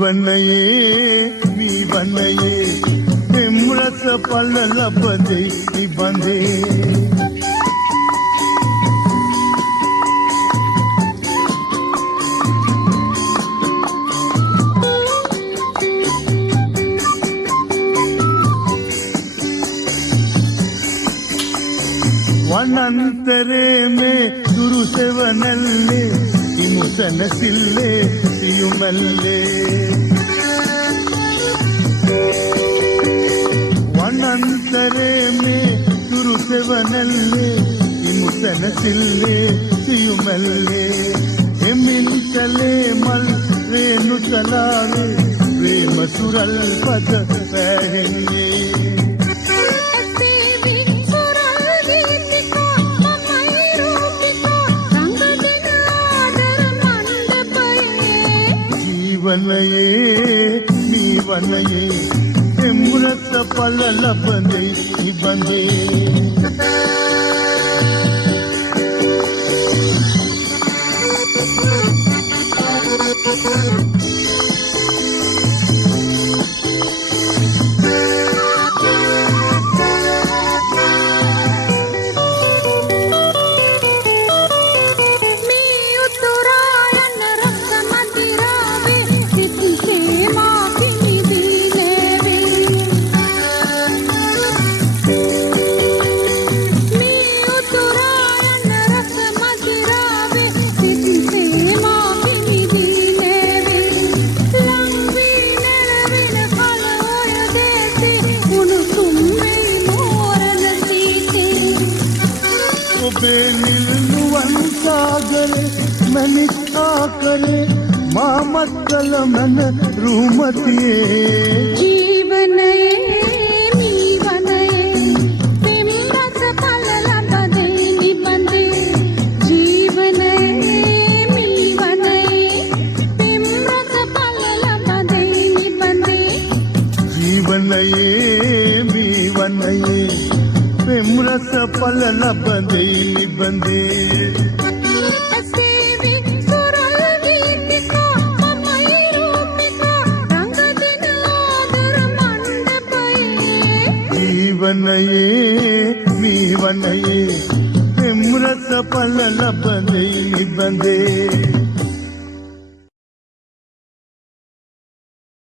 වනයේ වී වනයේ පෙම්රස පල ලබදේ නිබඳේ වනන්තරේ මේ දුරු සෙවනල්ලේ ඉමුසන සිල්ලේ සියුමල්ලේ වනන්තරේ මේ දුරු සෙවනල්ලේ ඉමුසන සිල්ලේ සියුමල්ලේ එමින් කලේ මල් රේණු තලාවේ ප්‍රේම සුරල් පද පැහැෙන්නේ වනයේ මී වනයේ එමුරත පල ලබඳේ නිබඳේ මනික් ආකරේ මාමත් කල මන රූමතියේ ජීවනයේ මී වනයේ පෙම් රස පල ලබදේ නිබඳේ ජීවනයේ මී වනයේ පෙම් රස පල ලබදේ නිබඳේ ජීවනයේ මී වනයේ පෙම් රස පල ලබදේ නිබඳේ වනයේ මී වනයේ පෙම් රස පල ලබදේ නිබඳේ